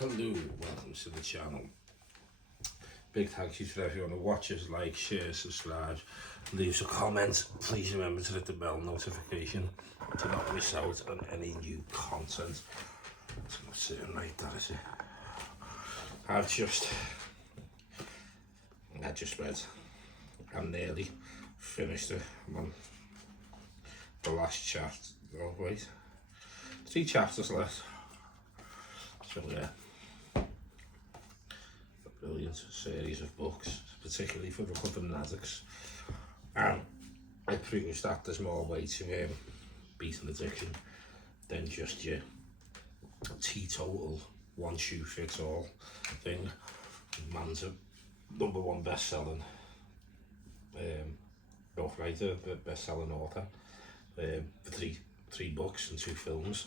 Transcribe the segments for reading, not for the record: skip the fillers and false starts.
Hello, welcome to the channel. Big thank you for everyone who watches, likes, shares, subscribes, leaves a comment. Please remember to hit the bell notification to not miss out on any new content. It's not sitting right there, is it? I just read. I'm nearly finished it. I'm on the last chapter. Oh wait, 3 chapters left. So yeah, a brilliant series of books, particularly for recovering addicts. And it proves that there's more way to beat an addiction than just your teetotal one shoe fits all thing. Man's a #1 best-selling ghostwriter, best-selling author, for three books and 2 films.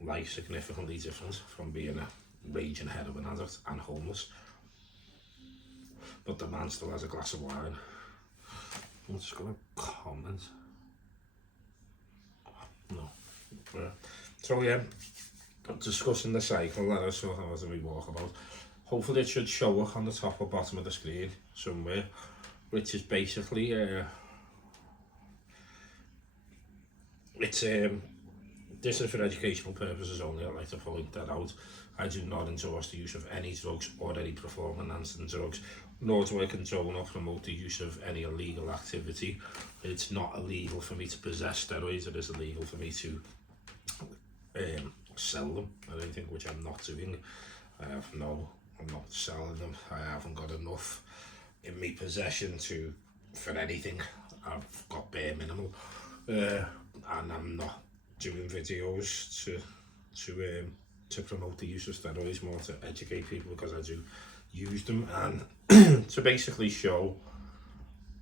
Life significantly different from being a raging heroin addict and homeless. But the man still has a glass of wine. I'm just gonna comment. No. So yeah, discussing the cycle that I saw as we walk about. Hopefully it should show up on the top or bottom of the screen somewhere, which is basically this is for educational purposes only. I'd like to point that out. I do not endorse the use of any drugs or any performance-enhancing drugs, nor do I condone or promote the use of any illegal activity. It's not illegal for me to possess steroids. It is illegal for me to sell them or anything, which I'm not doing. I'm not selling them. I haven't got enough in me possession for anything. I've got bare minimal, and I'm not doing videos to promote the use of steroids, more to educate people, because I do use them, and to basically show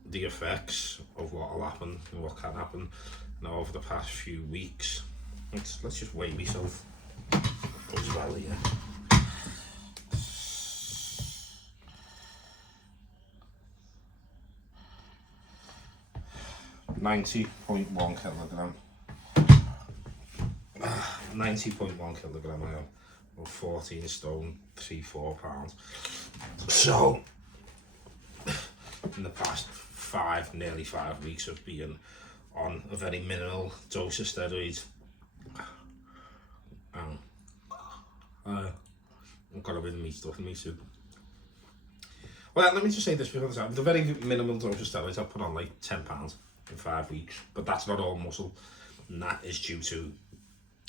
the effects of what will happen and what can happen. Now over the past few weeks, let's just weigh myself as well here. 90.1 kilogram. 90.1 kilogram I am, or 14 stone, 3-4 pounds. So, in the past nearly 5 weeks of being on a very minimal dose of steroids, I've got a bit of meat stuff in me too. Well, let me just say this before the very minimal dose of steroids, I put on like 10 pounds in 5 weeks, but that's not all muscle, and that is due to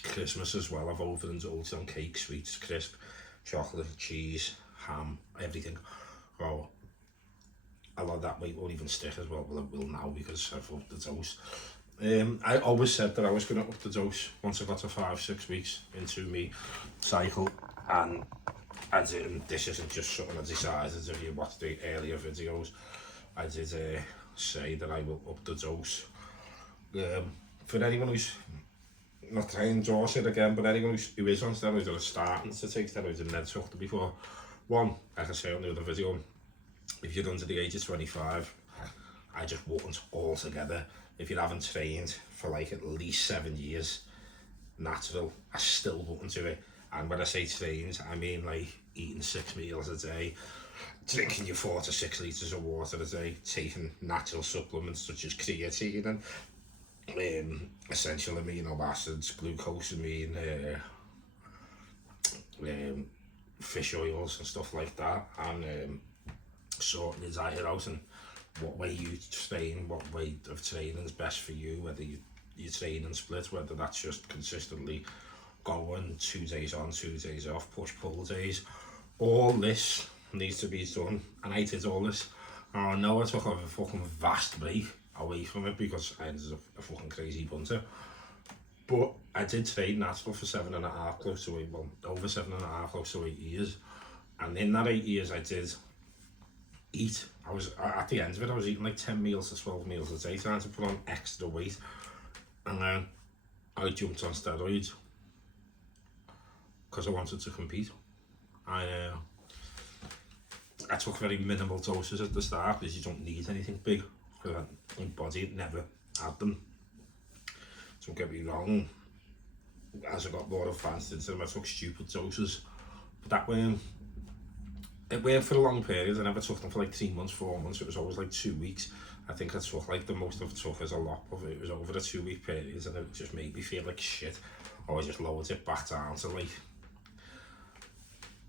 Christmas as well. I've overindulged on cake, sweets, crisp, chocolate, cheese, ham, everything. So a lot of that weight won't even stick as well. Well, it will now because I've upped the dose. I always said that I was going to up the dose once I got to 5-6 weeks into me cycle, and I didn't. This isn't just something I decided. If you watched the earlier videos, I did say that I will up the dose. For anyone who's not trying to endorse it again, but anyone who is on steroids or is starting to take steroids and then took them before, one, like I say on the other video, if you're under the age of 25, I just wouldn't altogether. If you haven't trained for like at least 7 years natural, I still wouldn't do it. And when I say trained, I mean like eating 6 meals a day, drinking your 4 to 6 litres of water a day, taking natural supplements such as creatine and essential amino acids, glucosamine, fish oils and stuff like that, and sorting your diet out and what way you train, what way of training is best for you, whether you train and split, whether that's just consistently going 2 days on, 2 days off, push-pull days. All this needs to be done, and I did all this. I know I took a fucking vast break away from it because I ended up a fucking crazy bunter, but I did train natural for 7.5, close to 8, well, over 7.5, close to 8 years, and in that 8 years I did eat. I was, at the end of it, I was eating like 10 meals to 12 meals a day, trying to put on extra weight, and then I jumped on steroids because I wanted to compete. I took very minimal doses at the start because you don't need anything big, because my body never had them. Don't get me wrong, as I got more advanced into them, I took stupid doses, But that weren't, it weren't for a long period. I never took them for like 3 months, 4 months. It was always like 2 weeks. I think I took like the most I've took is a lot of it. It was over a 2-week period, and it just made me feel like shit. Or I just lowered it back down to like,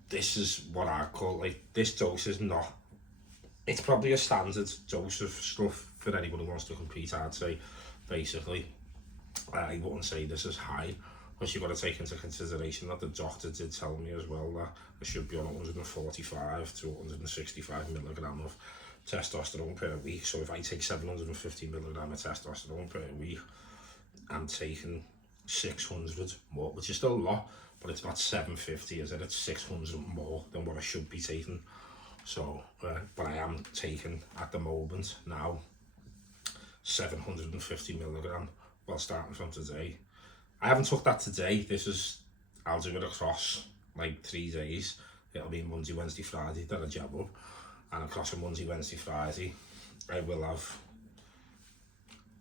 this is what I call like, this dose is not, it's probably a standard dose of stuff for anyone who wants to compete, I'd say, basically. I wouldn't say this is high, because you've got to take into consideration that the doctor did tell me as well that I should be on 145 to 165 milligram of testosterone per week. So if I take 750 milligram of testosterone per week, I'm taking 600 more, which is still a lot, but it's not 750, is it? It's 600 more than what I should be taking. So, but I am taking at the moment now 750 milligram, well, starting from today. I haven't took that today. I'll do it across like 3 days. It'll be Monday, Wednesday, Friday that I jab up, and across a Monday, Wednesday, Friday, I will have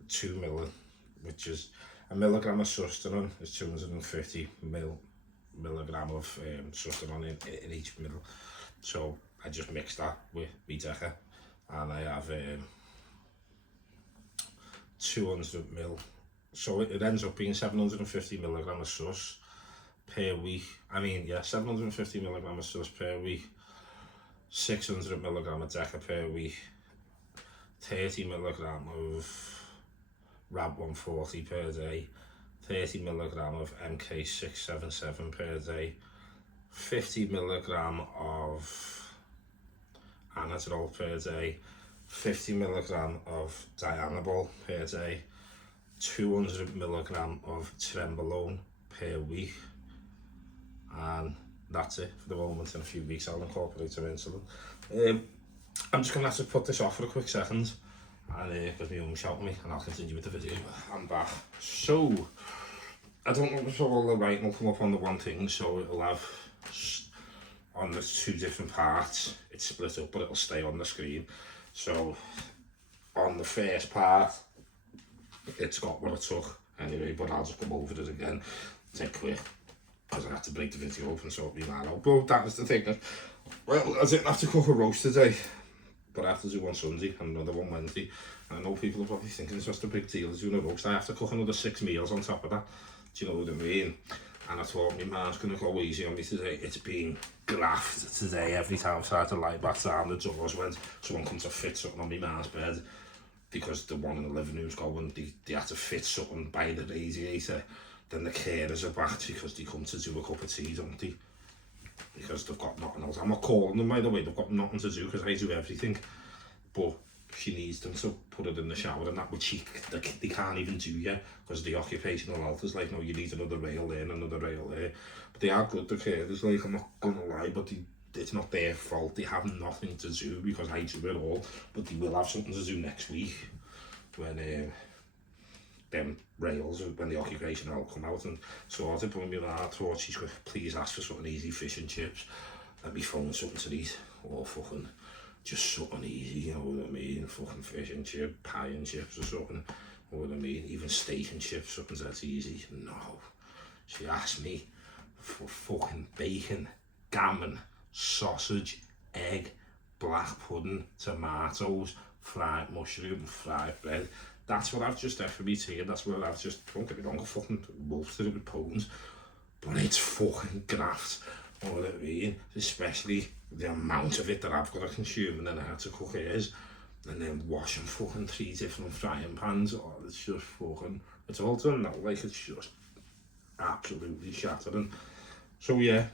2 mil, which is a milligram of sustanon is 250 milligram of sustanon in each middle. So I just mix that with my Deca, and I have 200 mil. So it ends up being 750 milligram of sus per week. 750 milligram of sus per week, 600 milligram of Deca per week, 30 milligram of Rab 140 per day, 30 milligram of MK677 per day, 50 milligram of Anadrol per day, 50 milligram of Dianabol per day, 200 milligram of Trenbolone per week, and that's it for the moment. In a few weeks I'll incorporate some insulin. I'm just going to have to put this off for a quick second, and because my mum shouting me, and I'll continue with the video. I'm back. So I don't know if all the writing will come up on the one thing, so it'll have on the 2 different parts. It's split up, but it'll stay on the screen. So on the first part, it's got what I took anyway, but I'll just come over it again, take quick, because I have to break the video up and sort me that out. But that is the thing. Well, I didn't have to cook a roast today, but I have to do one Sunday and another one Wednesday. And I know people are probably thinking it's just a big deal doing a roast. I have to cook another 6 meals on top of that. Do you know what I mean? And I thought my man's going to go easy on me today. It's been graft today. Every time I tried to lie back down, the doors went. Someone come to fit something on my man's bed, because the one in the living room's going, they had to fit something by the radiator. Then the carers are back because they come to do a cup of tea, don't they? Because they've got nothing else. I'm not calling them, by the way, they've got nothing to do because I do everything. But she needs them to put it in the shower and that, which they can't even do yet, because the occupational health is like, no, you need another rail there and another rail there. But they are good, the carers, like, I'm not gonna lie, but it's not their fault. They have nothing to do because I do it all, but they will have something to do next week when them rails, when the occupation will come out and sort it. But me, I thought she's going to please ask for something easy, fish and chips, let me phone something to eat, or fucking just something easy, you know what I mean? Fucking fish and chip, pie and chips or something, you know what I mean? Even steak and chips, something that's easy. No, she asked me for fucking bacon, gammon, sausage, egg, black pudding, tomatoes, fried mushroom, fried bread. That's what I've just had for me tea, and that's what I've just, don't get me wrong, I fucking wolfed it with pones, but it's fucking graft, you know what I mean? Especially the amount of it that I've got to consume, and then I had to cook hers, and then washing fucking 3 different frying pans. Oh, it's just fucking, it's all done now, like, it's just absolutely shattering. So yeah,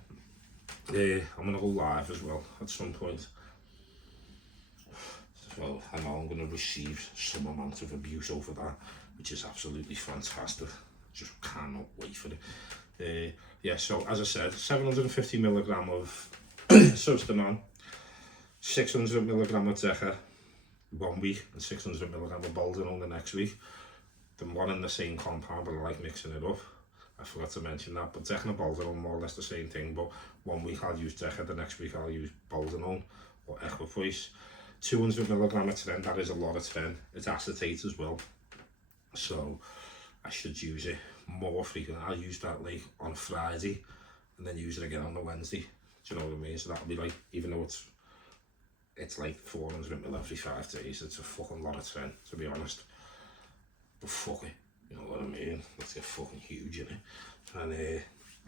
I'm gonna go live as well at some point. So I know I'm gonna receive some amount of abuse over that, which is absolutely fantastic. Just cannot wait for it. Yeah, so as I said, 750 milligram of Sustanon, 600 milligram of Deca 1 week, and 600 milligram of Baldanol the next week. The one in the same compound, but I like mixing it up. I forgot to mention that, but Deca and Baldanol more or less the same thing, but 1 week I'll use Deca, the next week I'll use Baldanol or Equipoise. 200 milligram of Tren, that is a lot of Tren. It's acetate as well, so I should use it more frequently. I'll use that like on Friday and then use it again on the Wednesday. Do you know what I mean? So that'll be like, even though it's like 400 ml every 5 days, it's a fucking lot of tren, to be honest. But fuck it, you know what I mean? Let's get fucking huge in it. And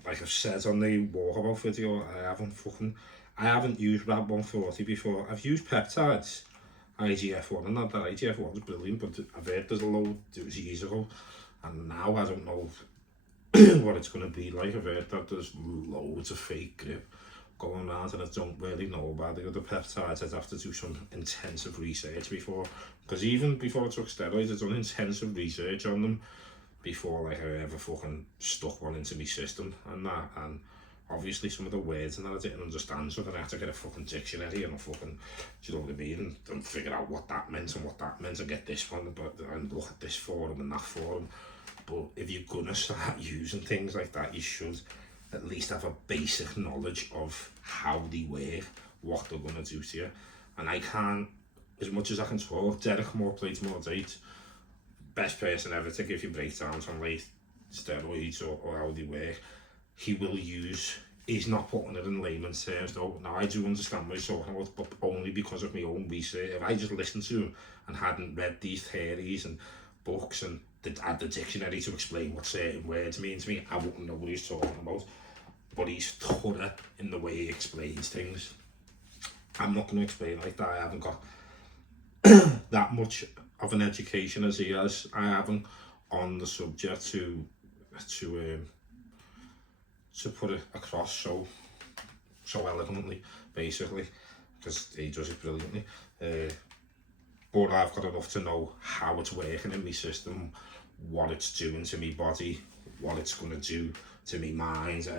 like I've said on the walkabout video, I haven't used Rab 140 before. I've used peptides, IGF-1, and that IGF-1 is brilliant, but I've heard there's a load, it was years ago, and now I don't know what it's going to be like. I've heard that there's loads of fake grip going around, and I don't really know about the other peptides. I'd have to do some intensive research before, because even before I took steroids, I'd done intensive research on them before like I ever fucking stuck one into my system and that. And obviously some of the words and that I didn't understand, so then I had to get a fucking dictionary and a fucking, do you know what I mean, and figure out what that meant and what that meant, and get this one and look at this forum and that forum. But if you're gonna start using things like that, you should at least have a basic knowledge of how they work, what they're gonna do to you. And I can't, as much as I can talk, Derek Moore plays more date, best person ever to give you breakdowns on like steroids or how they work. He will use, he's not putting it in layman's terms though. Now I do understand what he's talking about, but only because of my own research. If I just listened to him and hadn't read these theories and books and had the dictionary to explain what certain words mean to me, I wouldn't know what he's talking about. But he's thorough in the way he explains things. I'm not going to explain like that. I haven't got that much of an education as he has. I haven't on the subject to put it across so eloquently, basically, because he does it brilliantly. But I've got enough to know how it's working in my system, what it's doing to my body, what it's going to do to my mind.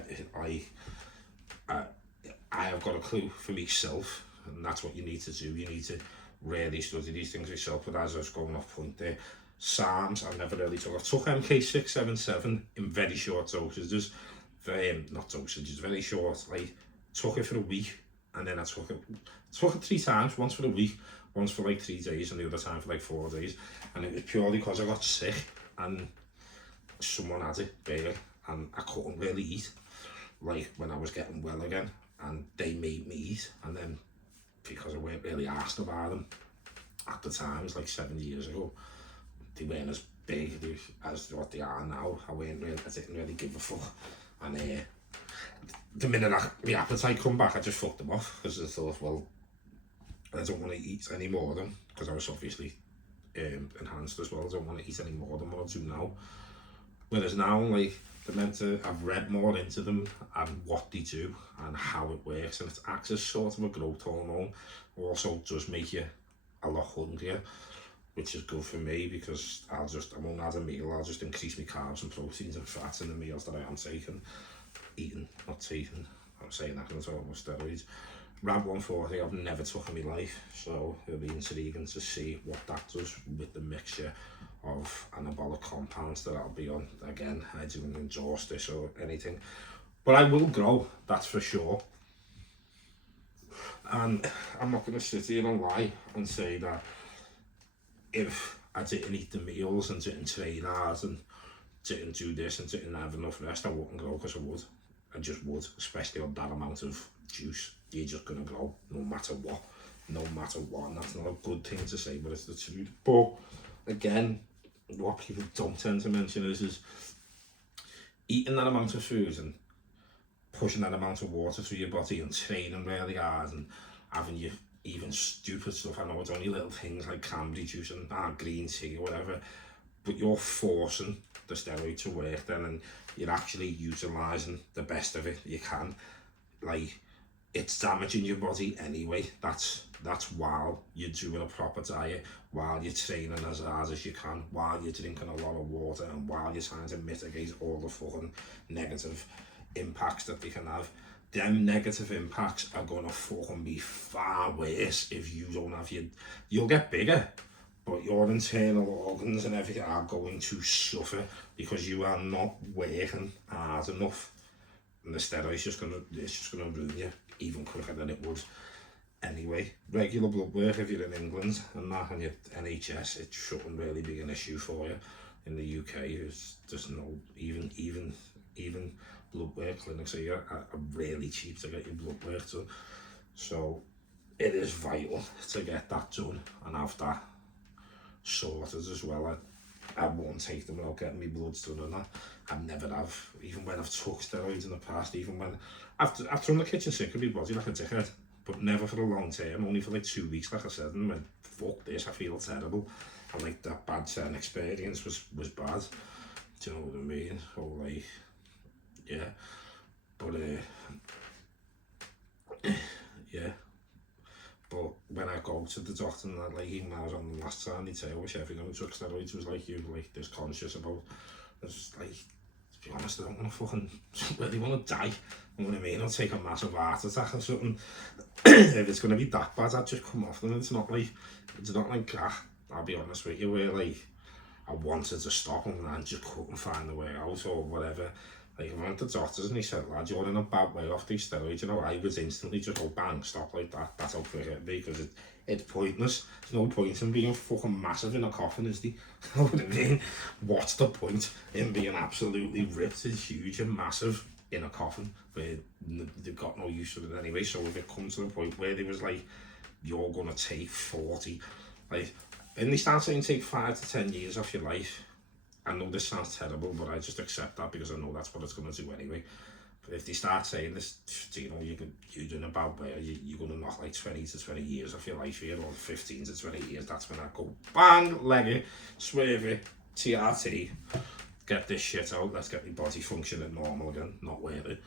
I have got a clue for myself, and that's what you need to do. You need to really study these things yourself. But as I was going off point there, SARMs I've never really took. I took MK677 in very short dosages, not dosages, very short. Like took it for a week, and then I took it 3 times, once for a week, once for like 3 days, and the other time for like 4 days. And it was purely because I got sick and someone had it big, and I couldn't really eat like when I was getting well again, and they made me eat. And then because I weren't really asked about them at the time, it was like 7 years ago, they weren't as big as what they are now. I didn't really give a fuck. And the minute my appetite come back, I just fucked them off, because I thought, well, I don't want to eat any more of them, because I was obviously enhanced as well. I don't want to eat any more than what I do now. Whereas now, like, I've read more into them and what they do and how it works, and it acts as sort of a growth hormone. Also does make you a lot hungrier, which is good for me, because I won't add a meal, I'll just increase my carbs and proteins and fats in the meals that I am taking. Not taking, I'm saying that because I'm talking about steroids. Rab 140 I've never took in my life, so it'll be intriguing to see what that does with the mixture of anabolic compounds that I'll be on. Again, I don't endorse this or anything, but I will grow, that's for sure. And I'm not going to sit here and lie and say that if I didn't eat the meals and didn't train hard and didn't do this and didn't have enough rest, I wouldn't grow, because I would. I just would, especially on that amount of juice. You're just going to grow no matter what. And that's not a good thing to say, but it's the truth. But again, what people don't tend to mention is eating that amount of food and pushing that amount of water through your body and training really hard and having you even stupid stuff. I know it's only little things like cranberry juice and green tea or whatever, but you're forcing the steroid to work then, and you're actually utilising the best of it you can. Like, it's damaging your body anyway. That's while you're doing a proper diet, while you're training as hard as you can, while you're drinking a lot of water, and while you're trying to mitigate all the fucking negative impacts that they can have. Them negative impacts are gonna fucking be far worse if you don't have you'll get bigger, but your internal organs and everything are going to suffer because you are not working hard enough. And the steroid's just gonna ruin you even quicker than it would anyway. Regular blood work, if you're in England and that, and your NHS, it shouldn't really be an issue for you. In the UK, there's no even blood work clinics here are really cheap to get your blood work done. So it is vital to get that done and have that sorted as well. I won't take them without getting my bloods done and that. I never have, even when I've took steroids in the past, even when I've thrown the kitchen sink of my body like a dickhead, but never for a long term, only for like 2 weeks, like I said, and went, fuck this, I feel terrible. And like that bad experience was bad. Do you know what I mean? So like, yeah. But yeah. But when I go to the doctor and that, like even when I was on the last time, they say, I wish everyone who took steroids was like you, like this conscious about. It's just like, to be honest, I don't want to fucking really want to die. You know what I mean? I'll take a massive heart attack or something. If it's going to be that bad, I'd just come off them. It's not like that. I'll be honest with you, where like I wanted to stop them and I just couldn't find the way out or whatever. Like I went to the doctors and he said, lad, you're in a bad way off these steroids. You know, I would instantly just go bang, stop like that. That's how quick it'd be, because it's pointless. There's no point in being fucking massive in a coffin, is there? You know what I mean? What's the point in being absolutely ripped and huge and massive in a coffin where they've got no use for it anyway? So if it comes to the point where they was like, you're gonna take 40, like, and they start saying take 5 to 10 years off your life. I know this sounds terrible, but I just accept that because I know that's what it's going to do anyway. But if they start saying this, you know, you're doing a bad way, you're going to knock like 20 to 20 years off your life here, or 15 to 20 years, that's when I go bang, leg it, swerve it, TRT, get this shit out, let's get my body functioning normal again, not worth it.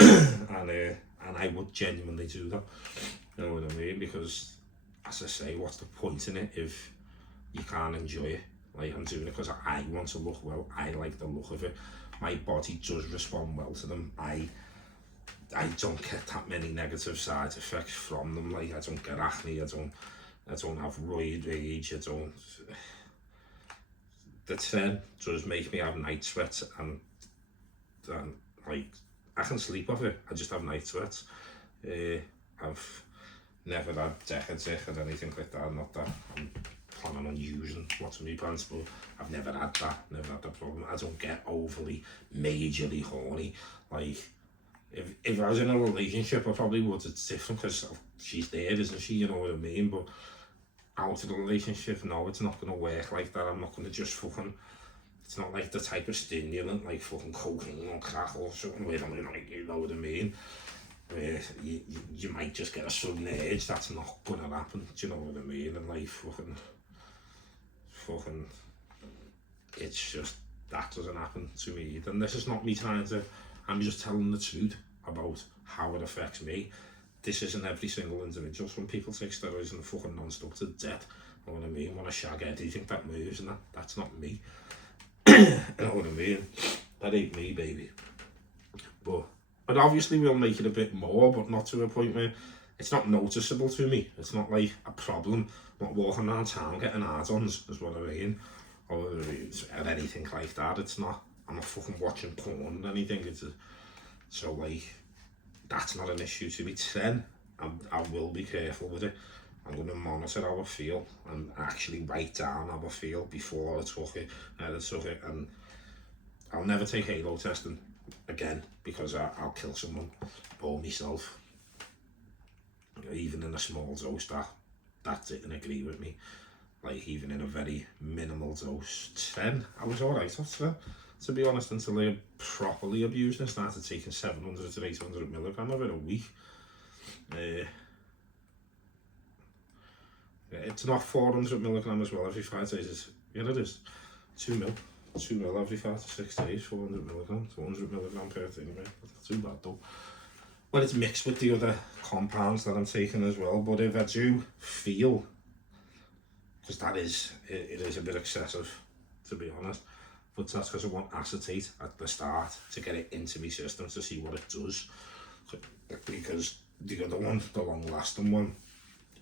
And I would genuinely do that, you know what I mean? Because, as I say, what's the point in it if you can't enjoy it? Like, I'm doing it because I want to look well. I like the look of it. My body does respond well to them. I don't get that many negative side effects from them. Like, I don't get acne. I don't have roid rage. The 10 does make me have night sweats, and like I can sleep off it. I just have night sweats. I've never had Deca or anything like that. Not that I'm planning on using what's in my pants, but I've never had that problem. I don't get overly majorly horny. Like if I was in a relationship, I probably would. It's different because she's there, isn't she? You know what I mean? But out of the relationship, no, it's not going to work like that. I'm not going to just fucking, it's not like the type of stimulant like fucking cocaine or crack or something where I'm like, you know what I mean? Where you might just get a sudden urge. That's not going to happen. Do you know what I mean? And like fucking, it's just, that doesn't happen to me. And this is not me I'm just telling the truth about how it affects me. This isn't every single individual. Some people take steroids and fucking non-stop to death. You know what I mean? When I shag head, do you think that moves? And that's not me. You know what I mean? That ain't me, baby. But obviously we'll make it a bit more, but not to a point where it's not noticeable to me. It's not like a problem. I'm not walking around town getting hard-ons, is what I mean. Or anything like that. It's not, I'm not fucking watching porn or anything. So like, that's not an issue to me. Then I will be careful with it. I'm going to monitor how I feel and actually write down how I feel before I took it. And I'll never take halo testing again because I'll kill someone or myself. Even in a small dose, that didn't agree with me. Like even in a very minimal dose, 10, I was alright after, to be honest, until I properly abused and started taking 700 to 800 milligram of it a week. It's not 400 milligram as well every 5 days. Yeah, it is. 2 mil every 5 to 6 days, 400 milligrams, 100 milligram per thing, right? That's not too bad though. Well, it's mixed with the other compounds that I'm taking as well, but if I do feel, because it is a bit excessive, to be honest, but that's because I want acetate at the start to get it into my system to see what it does. Because the other one, the long lasting one,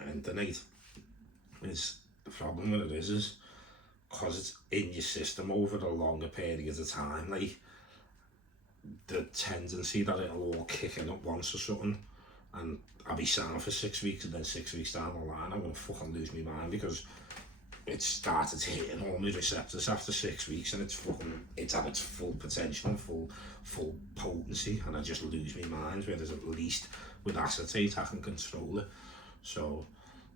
and the night, is the problem with it is because it's in your system over a longer period of time, like the tendency that it'll all kick in at once or something, and I'll be sound for 6 weeks, and then 6 weeks down the line I'm gonna fucking lose my mind because it started hitting all my receptors after 6 weeks, and it's at its full potential and full potency, and I just lose my mind. Whereas at least with acetate I can control it. So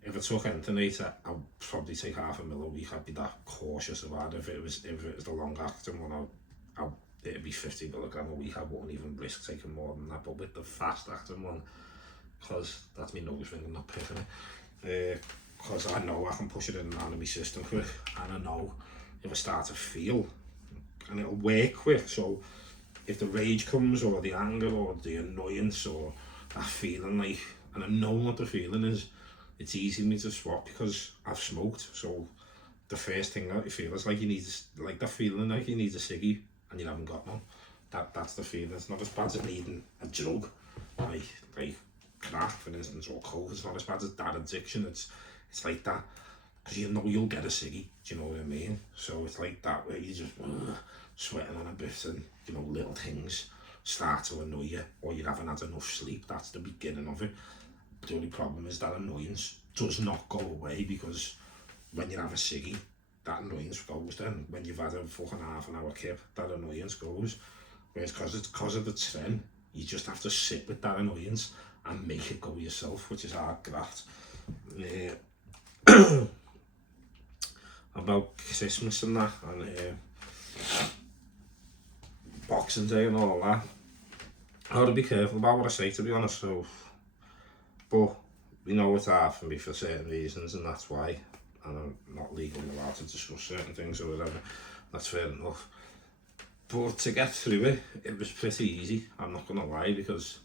if I took Entonate, I'd probably take half a mil a week. I'd be that cautious about it. If it was the long acting one, it'd be 50 milligram a week. I wouldn't even risk taking more than that. But with the fast acting one, because that's my nose ring, I'm not picking it. Because I know I can push it in and out of my system quick, and I know if I start to feel, and it'll work quick. So if the rage comes, or the anger, or the annoyance, or that feeling like, and I know what the feeling is, it's easy for me to swap because I've smoked. So the first thing that you feel is like you need, like that feeling like you need a ciggy and you haven't got one. That's the feeling. It's not as bad as needing a drug, like crack, for instance, or coke. It's not as bad as that addiction. It's like that, because you know you'll get a ciggy, do you know what I mean? So it's like that, where you just sweating on a bit, and you know, little things start to annoy you, or you haven't had enough sleep. That's the beginning of it. The only problem is that annoyance does not go away, because when you have a ciggy, that annoyance goes. Then when you've had a fucking half an hour kip, that annoyance goes. Whereas because of the trend, you just have to sit with that annoyance and make it go yourself, which is hard graft. About Christmas and that, and Boxing Day and all that, I ought to be careful about what I say, to be honest. So, but you know, it's hard for me for certain reasons, and that's why, and I'm not legally allowed to discuss certain things or whatever. That's fair enough. But to get through it, it was pretty easy, I'm not gonna lie, because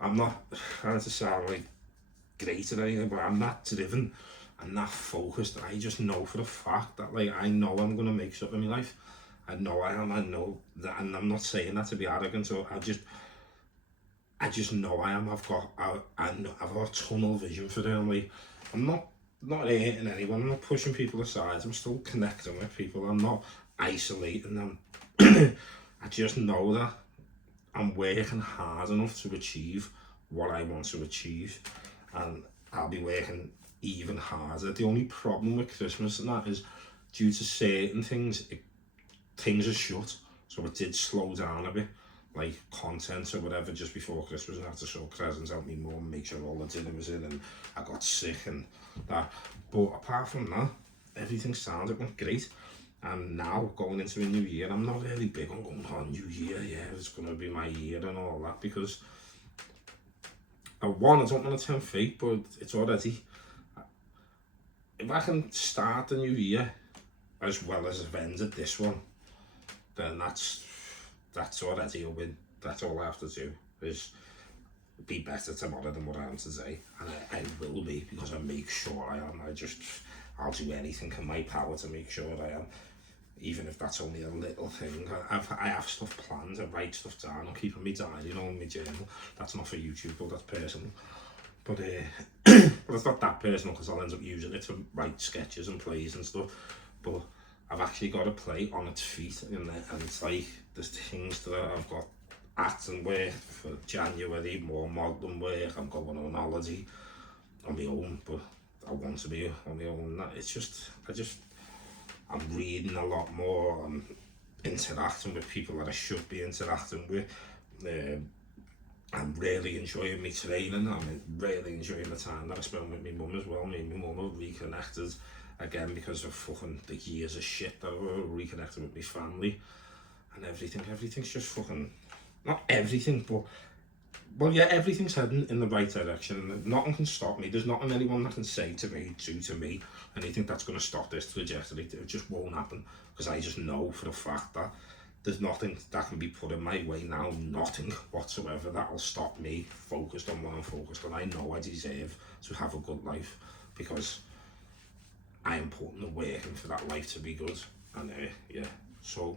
I'm not trying to sound like great or anything, but I'm not driven and not focused. I just know for a fact that, like, I know I'm gonna make something in my life. I know I am. I know that, and I'm not saying that to be arrogant. So I just know I am. I've got tunnel vision for it. I'm not hating anyone. I'm not pushing people aside. I'm still connecting with people. I'm not isolating them. I just know that I'm working hard enough to achieve what I want to achieve, and I'll be working even harder. The only problem with Christmas and that is, due to certain things, things are shut, so it did slow down a bit, like content or whatever, just before Christmas. I had to show presents out my mum, make sure all the dinner was in, and I got sick and that. But apart from that, everything sounded great. And now going into a new year, I'm not really big on going, oh, new year, yeah, it's going to be my year and all that, because I don't want to tempt fate, but it's already, if I can start the new year as well as I've ended this one, then that's already a win. That's all I have to do, is be better tomorrow than what I am today, and I will be, because I make sure I am. I'll do anything in my power to make sure I am, even if that's only a little thing. I have stuff planned. I write stuff down. I'm keeping me diary, you know, in my journal. That's not for YouTube, but that's personal. But but it's not that personal, because I'll end up using it to write sketches and plays and stuff. But I've actually got a play on its feet, and it's like, there's things that I've got acting work for January, more modelling work. I'm going on holiday on my own, but I want to be on my own. It's just, I'm reading a lot more. I'm interacting with people that I should be interacting with. I'm really enjoying my training. I'm really enjoying the time that I spend with my mum as well. Me and my mum have reconnected again, because of fucking the years of shit that we're reconnecting with my family and everything's just fucking, not everything, but, well, yeah, everything's heading in the right direction. Nothing can stop me. There's nothing anyone that can say to me, do to me, anything that's going to stop this trajectory. It just won't happen, because I just know for a fact that there's nothing that can be put in my way now, nothing whatsoever, that will stop me focused on what I'm focused on. I know I deserve to have a good life, because I am putting the work in for that life to be good. And yeah, so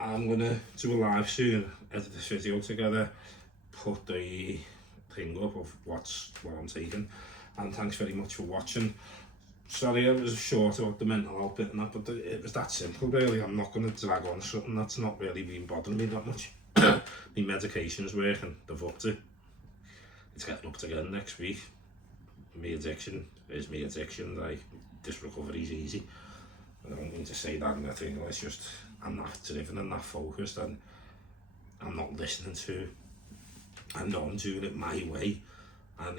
I'm gonna do a live soon, edit this video together, put the thing up of what I'm taking, and thanks very much for watching. Sorry it was short about the mental health bit and that, but it was that simple really. I'm not going to drag on something that's not really been bothering me that much. My medication's working, they've upped it. It's getting upped again next week. My addiction is my addiction. Like, this recovery is easy. I don't mean to say that in a thing, it's just, I'm not driven and not focused, and I'm not listening to, I know I'm doing it my way, and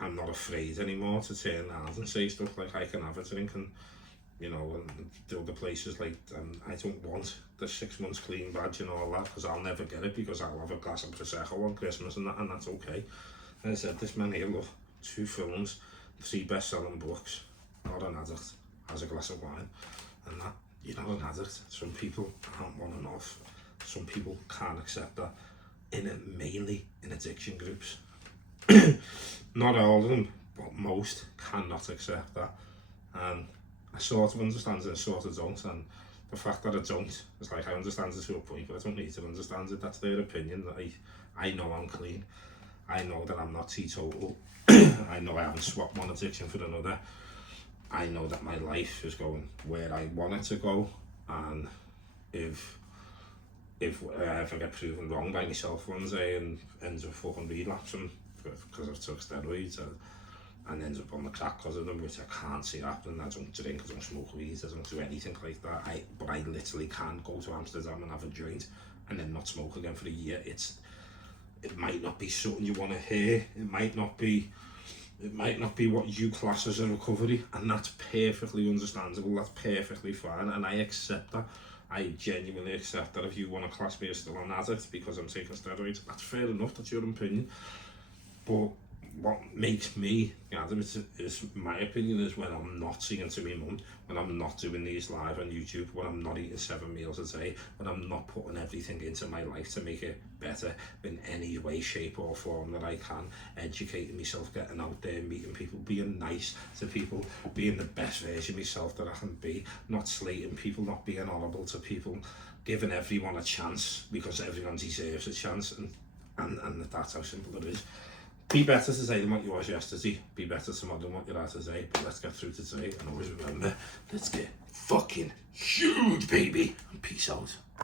I'm not afraid anymore to turn around and say stuff like, I can have a drink, and you know, and the other places like, I don't want the 6 months clean badge and all that, because I'll never get it, because I'll have a glass of Prosecco on Christmas and that's okay. And I said, this man here, look, 2 films, 3 best-selling books, not an addict, has a glass of wine, and that, you're not an addict. Some people aren't one enough. Some people can't accept that, mainly in addiction groups. Not all of them, but most cannot accept that, and I sort of understand it and sort of don't, and the fact that I don't, is like, I understand it to a point, but I don't need to understand it. That's their opinion. I know I'm clean, I know that I'm not teetotal, I know I haven't swapped one addiction for another, I know that my life is going where I want it to go, and if I ever get proven wrong by myself one day and ends up fucking relapsing because I've took steroids and ends up on the crack because of them, which I can't see happening. I don't drink, I don't smoke weed, I don't do anything like that. But I literally can't go to Amsterdam and have a joint and then not smoke again for a year. It might not be something you want to hear. It might not be what you class as a recovery, and that's perfectly understandable. That's perfectly fine, and I accept that. I genuinely accept that if you want to class me as still an addict because I'm taking steroids, that's fair enough, that's your opinion. But what makes me is my opinion, is when I'm not singing to my mum, when I'm not doing these live on YouTube, when I'm not eating 7 meals a day, when I'm not putting everything into my life to make it better in any way, shape or form that I can, educating myself, getting out there, meeting people, being nice to people, being the best version of myself that I can be, not slating people, not being horrible to people, giving everyone a chance because everyone deserves a chance, and that's how simple it is. Be better today than what you was yesterday. Be better tomorrow than what you are today. But let's get through today, and always remember, let's get fucking huge, baby. And peace out.